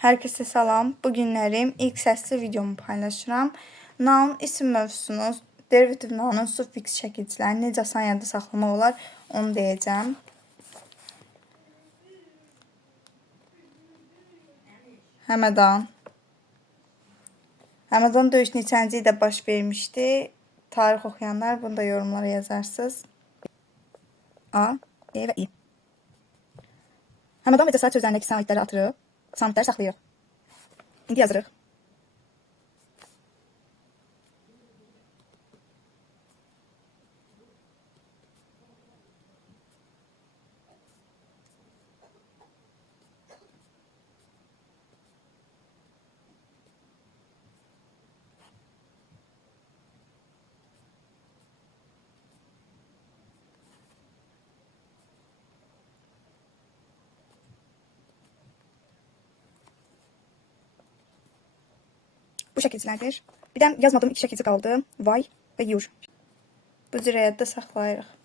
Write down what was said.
Herkese salam. Bu günlərim ilk səsli videomu paylaşıram. Noun isim mövzusunu, derivative nounun suffiks çəkicilərini necə asan yadda saxlamaq olar, onu deyəcəm. Həmədan. Həmədan döyüş neçənci ildə baş vermişdi? Tarix oxuyanlar bunu da yorumlara yazarsınız. A, E və İ. Həmədan və cəsarət sözlərindəki samitləri atırıq. Samitləri saxlayırıq. İndi yazırıq. Bu şəkilcilərdir. Bir də yazmadığım iki şəkilci qaldı. Vay və yur. Bu cür yadda saxlayırıq.